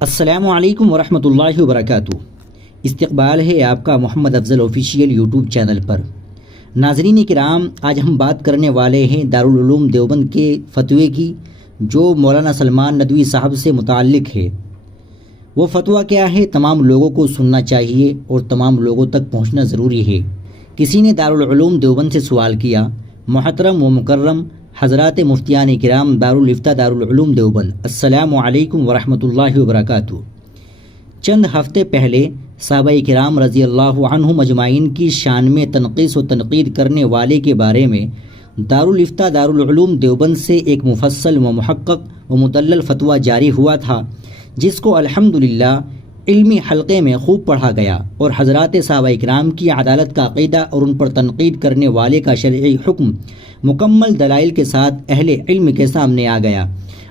السلام علیکم ورحمۃ اللہ وبرکاتہ۔ استقبال ہے آپ کا محمد افضل آفیشیل یوٹیوب چینل پر۔ ناظرین کرام، آج ہم بات کرنے والے ہیں دارالعلوم دیوبند کے فتوے کی، جو مولانا سلمان ندوی صاحب سے متعلق ہے۔ وہ فتویٰ کیا ہے، تمام لوگوں کو سننا چاہیے اور تمام لوگوں تک پہنچنا ضروری ہے۔ کسی نے دارالعلوم دیوبند سے سوال کیا، محترم و مکرم حضرات مفتیان کرام دارالافتاء دارالعلوم دیوبند، السلام علیکم ورحمۃ اللہ وبرکاتہ۔ چند ہفتے پہلے صحابہ کرام رضی اللہ عنہم اجمعین کی شان میں تنقیص و تنقید کرنے والے کے بارے میں دارالافتاء دارالعلوم دیوبند سے ایک مفصل و محقق و مدلل فتویٰ جاری ہوا تھا، جس کو الحمدللہ علمی حلقے میں خوب پڑھا گیا اور حضرات صحابہ کرام کی عدالت کا عقیدہ اور ان پر تنقید کرنے والے کا شرعی حکم مکمل دلائل کے ساتھ اہل علم کے سامنے آ گیا۔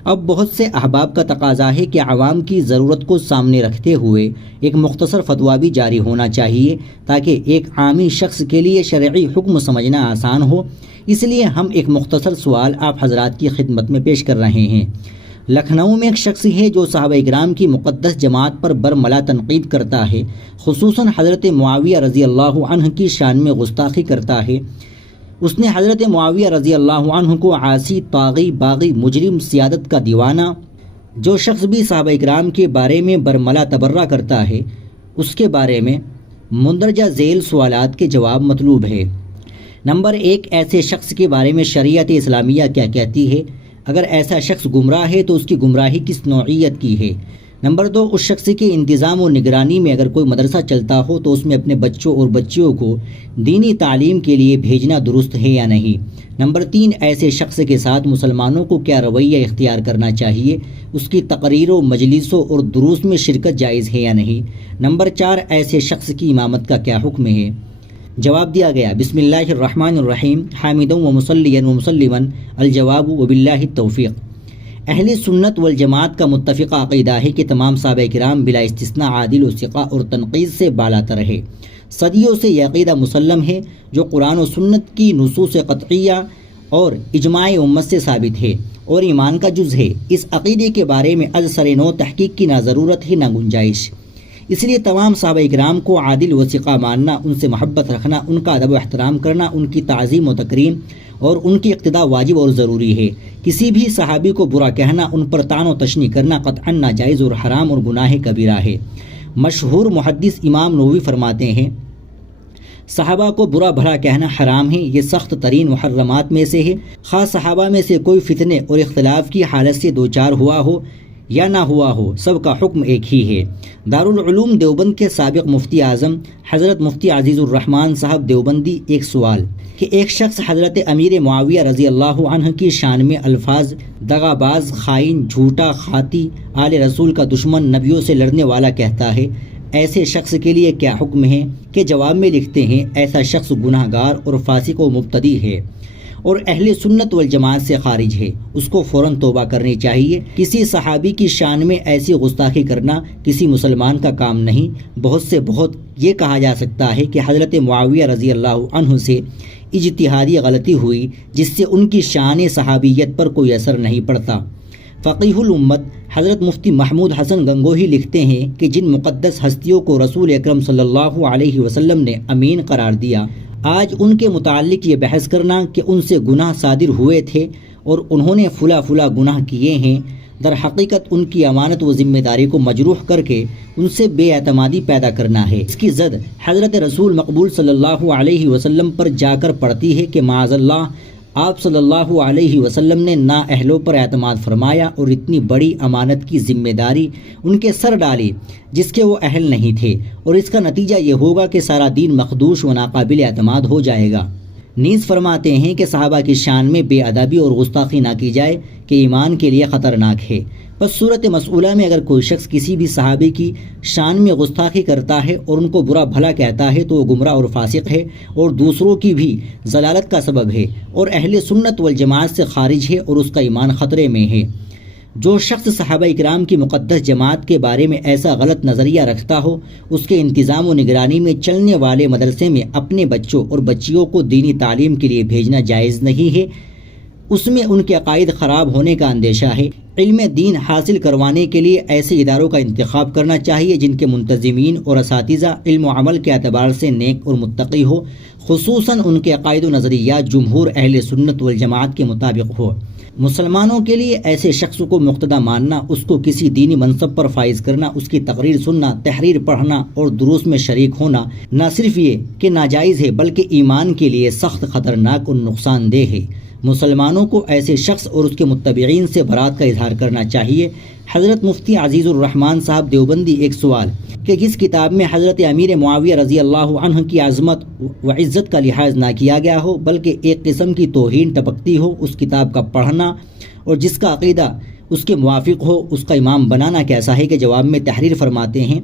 اب بہت سے احباب کا تقاضا ہے کہ عوام کی ضرورت کو سامنے رکھتے ہوئے ایک مختصر فتویٰ بھی جاری ہونا چاہیے، تاکہ ایک عامی شخص کے لیے شرعی حکم سمجھنا آسان ہو۔ اس لیے ہم ایک مختصر سوال آپ حضرات کی خدمت میں پیش کر رہے ہیں۔ لکھنؤ میں ایک شخص ہے جو صحابہ کرام کی مقدس جماعت پر برملا تنقید کرتا ہے، خصوصاً حضرت معاویہ رضی اللہ عنہ کی شان میں گستاخی کرتا ہے۔ اس نے حضرت معاویہ رضی اللہ عنہ کو عاصی، طاغی، باغی، مجرم، سیادت کا دیوانہ، جو شخص بھی صحابہ کرام کے بارے میں برملا تبرہ کرتا ہے، اس کے بارے میں مندرجہ ذیل سوالات کے جواب مطلوب ہے۔ نمبر 1، ایسے شخص کے بارے میں شریعت اسلامیہ کیا کہتی ہے؟ اگر ایسا شخص گمراہ ہے تو اس کی گمراہی کس نوعیت کی ہے؟ نمبر 2، اس شخص کے انتظام و نگرانی میں اگر کوئی مدرسہ چلتا ہو تو اس میں اپنے بچوں اور بچیوں کو دینی تعلیم کے لیے بھیجنا درست ہے یا نہیں؟ نمبر 3، ایسے شخص کے ساتھ مسلمانوں کو کیا رویہ اختیار کرنا چاہیے؟ اس کی تقریروں، مجلسوں اور دروس میں شرکت جائز ہے یا نہیں؟ نمبر 4، ایسے شخص کی امامت کا کیا حکم ہے؟ جواب دیا گیا، بسم اللہ الرحمن الرحیم، حامدا و مصلیا و مسلما، الجواب وباللہ التوفیق۔ اہل سنت والجماعت کا متفقہ عقیدہ ہے کہ تمام صحابہ کرام بلا استثناء عادل و ثقہ اور تنقید سے بالاتر ہے۔ صدیوں سے یہ عقیدہ مسلم ہے، جو قرآن و سنت کی نصوص قطعیہ اور اجماع امت سے ثابت ہے اور ایمان کا جز ہے۔ اس عقیدے کے بارے میں از سر نو تحقیق کی نہ ضرورت ہے نہ گنجائش۔ اس لیے تمام صحابہ کرام کو عادل و ثقہ ماننا، ان سے محبت رکھنا، ان کا ادب و احترام کرنا، ان کی تعظیم و تکریم اور ان کی اقتداء واجب اور ضروری ہے۔ کسی بھی صحابی کو برا کہنا، ان پر طعن و تشنیع کرنا قطعاً ناجائز اور حرام اور گناہ کبیرہ ہے۔ مشہور محدث امام نووی فرماتے ہیں، صحابہ کو برا بھلا کہنا حرام ہے، یہ سخت ترین محرمات میں سے ہے۔ خاص صحابہ میں سے کوئی فتنے اور اختلاف کی حالت سے دوچار ہوا ہو یا نہ ہوا ہو، سب کا حکم ایک ہی ہے۔ دارالعلوم دیوبند کے سابق مفتی اعظم حضرت مفتی عزیز الرحمان صاحب دیوبندی ایک سوال کہ ایک شخص حضرت امیر معاویہ رضی اللہ عنہ کی شان میں الفاظ دغاباز، خائن، جھوٹا، خاطی، آل رسول کا دشمن، نبیوں سے لڑنے والا کہتا ہے، ایسے شخص کے لیے کیا حکم ہے؟ کہ جواب میں لکھتے ہیں، ایسا شخص گناہ گار اور فاسق و مبتدی ہے اور اہل سنت والجماعت سے خارج ہے، اس کو فوراً توبہ کرنی چاہیے۔ کسی صحابی کی شان میں ایسی گستاخی کرنا کسی مسلمان کا کام نہیں۔ بہت سے بہت یہ کہا جا سکتا ہے کہ حضرت معاویہ رضی اللہ عنہ سے اجتہادی غلطی ہوئی، جس سے ان کی شان صحابیت پر کوئی اثر نہیں پڑتا۔ فقیہ الامت حضرت مفتی محمود حسن گنگوہی لکھتے ہیں کہ جن مقدس ہستیوں کو رسول اکرم صلی اللہ علیہ وسلم نے امین قرار دیا، آج ان کے متعلق یہ بحث کرنا کہ ان سے گناہ صادر ہوئے تھے اور انہوں نے فلاں فلاں گناہ کیے ہیں، در حقیقت ان کی امانت و ذمہ داری کو مجروح کر کے ان سے بے اعتمادی پیدا کرنا ہے۔ اس کی زد حضرت رسول مقبول صلی اللہ علیہ وسلم پر جا کر پڑتی ہے کہ معاذ اللہ آپ صلی اللہ علیہ وسلم نے نااہلوں پر اعتماد فرمایا اور اتنی بڑی امانت کی ذمہ داری ان کے سر ڈالی جس کے وہ اہل نہیں تھے، اور اس کا نتیجہ یہ ہوگا کہ سارا دین مخدوش و ناقابل اعتماد ہو جائے گا۔ نیز فرماتے ہیں کہ صحابہ کی شان میں بے ادبی اور گستاخی نہ کی جائے کہ ایمان کے لیے خطرناک ہے۔ بس صورت مسئولہ میں اگر کوئی شخص کسی بھی صحابی کی شان میں گستاخی کرتا ہے اور ان کو برا بھلا کہتا ہے تو وہ گمراہ اور فاسق ہے اور دوسروں کی بھی ضلالت کا سبب ہے اور اہل سنت والجماعت سے خارج ہے اور اس کا ایمان خطرے میں ہے۔ جو شخص صحابہ اکرام کی مقدس جماعت کے بارے میں ایسا غلط نظریہ رکھتا ہو، اس کے انتظام و نگرانی میں چلنے والے مدرسے میں اپنے بچوں اور بچیوں کو دینی تعلیم کے لیے بھیجنا جائز نہیں ہے۔ اس میں ان کے عقائد خراب ہونے کا اندیشہ ہے۔ علم دین حاصل کروانے کے لیے ایسے اداروں کا انتخاب کرنا چاہیے جن کے منتظمین اور اساتذہ علم و عمل کے اعتبار سے نیک اور متقی ہو، خصوصاً ان کے عقائد و نظریات جمہور اہل سنت والجماعت کے مطابق ہو۔ مسلمانوں کے لیے ایسے شخص کو مقتدی ماننا، اس کو کسی دینی منصب پر فائز کرنا، اس کی تقریر سننا، تحریر پڑھنا اور دروس میں شریک ہونا نہ صرف یہ کہ ناجائز ہے بلکہ ایمان کے لیے سخت خطرناک اور نقصان دہ ہے۔ مسلمانوں کو ایسے شخص اور اس کے متبعین سے برات کا اظہار کرنا چاہیے۔ حضرت مفتی عزیز الرحمان صاحب دیوبندی ایک سوال کہ جس کتاب میں حضرت امیر معاویہ رضی اللہ عنہ کی عظمت و عزت کا لحاظ نہ کیا گیا ہو بلکہ ایک قسم کی توہین ٹپکتی ہو، اس کتاب کا پڑھنا اور جس کا عقیدہ اس کے موافق ہو اس کا امام بنانا کیسا ہے؟ کہ جواب میں تحریر فرماتے ہیں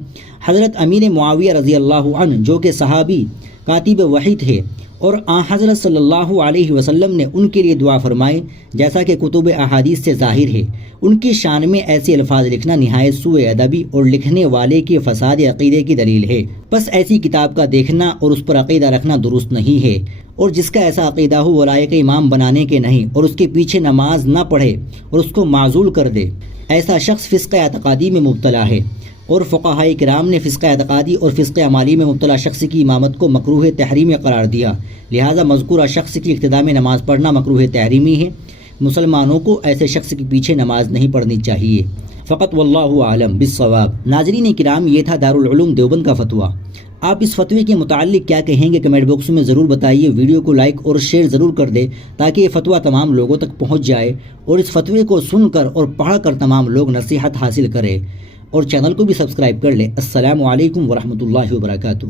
حضرت امیر معاویہ رضی اللہ عنہ جو کہ صحابی کاتب وحی تھے اور آن حضرت صلی اللہ علیہ وسلم نے ان کے لیے دعا فرمائی جیسا کہ کتب احادیث سے ظاہر ہے، ان کی شان میں ایسے الفاظ لکھنا نہایت سوء ادبی اور لکھنے والے کے فساد عقیدے کی دلیل ہے۔ بس ایسی کتاب کا دیکھنا اور اس پر عقیدہ رکھنا درست نہیں ہے، اور جس کا ایسا عقیدہ ہو وہ لائق امام بنانے کے نہیں اور اس کے پیچھے نماز نہ پڑھے اور اس کو معزول کر دے، ایسا شخص فسق اعتقادی میں مبتلا ہے۔ اور فقہائے کرام نے فسق اعتقادی اور فسق عمالی میں مبتلا شخص کی امامت کو مکروہ تحریمی قرار دیا، لہذا مذکورہ شخص کی اقتداء میں نماز پڑھنا مکروہ تحریمی ہے۔ مسلمانوں کو ایسے شخص کے پیچھے نماز نہیں پڑھنی چاہیے۔ فقط واللہ عالم بالصواب۔ ناظرین کرام، یہ تھا دارالعلوم دیوبند کا فتویٰ۔ آپ اس فتوے کے متعلق کیا کہیں گے کمنٹ باکس میں ضرور بتائیے۔ ویڈیو کو لائک اور شیئر ضرور کر دیں تاکہ یہ فتویٰ تمام لوگوں تک پہنچ جائے اور اس فتوے کو سن کر اور پڑھ کر تمام لوگ نصیحت حاصل کریں، اور چینل کو بھی سبسکرائب کر لیں۔ السلام علیکم ورحمۃ اللہ وبرکاتہ۔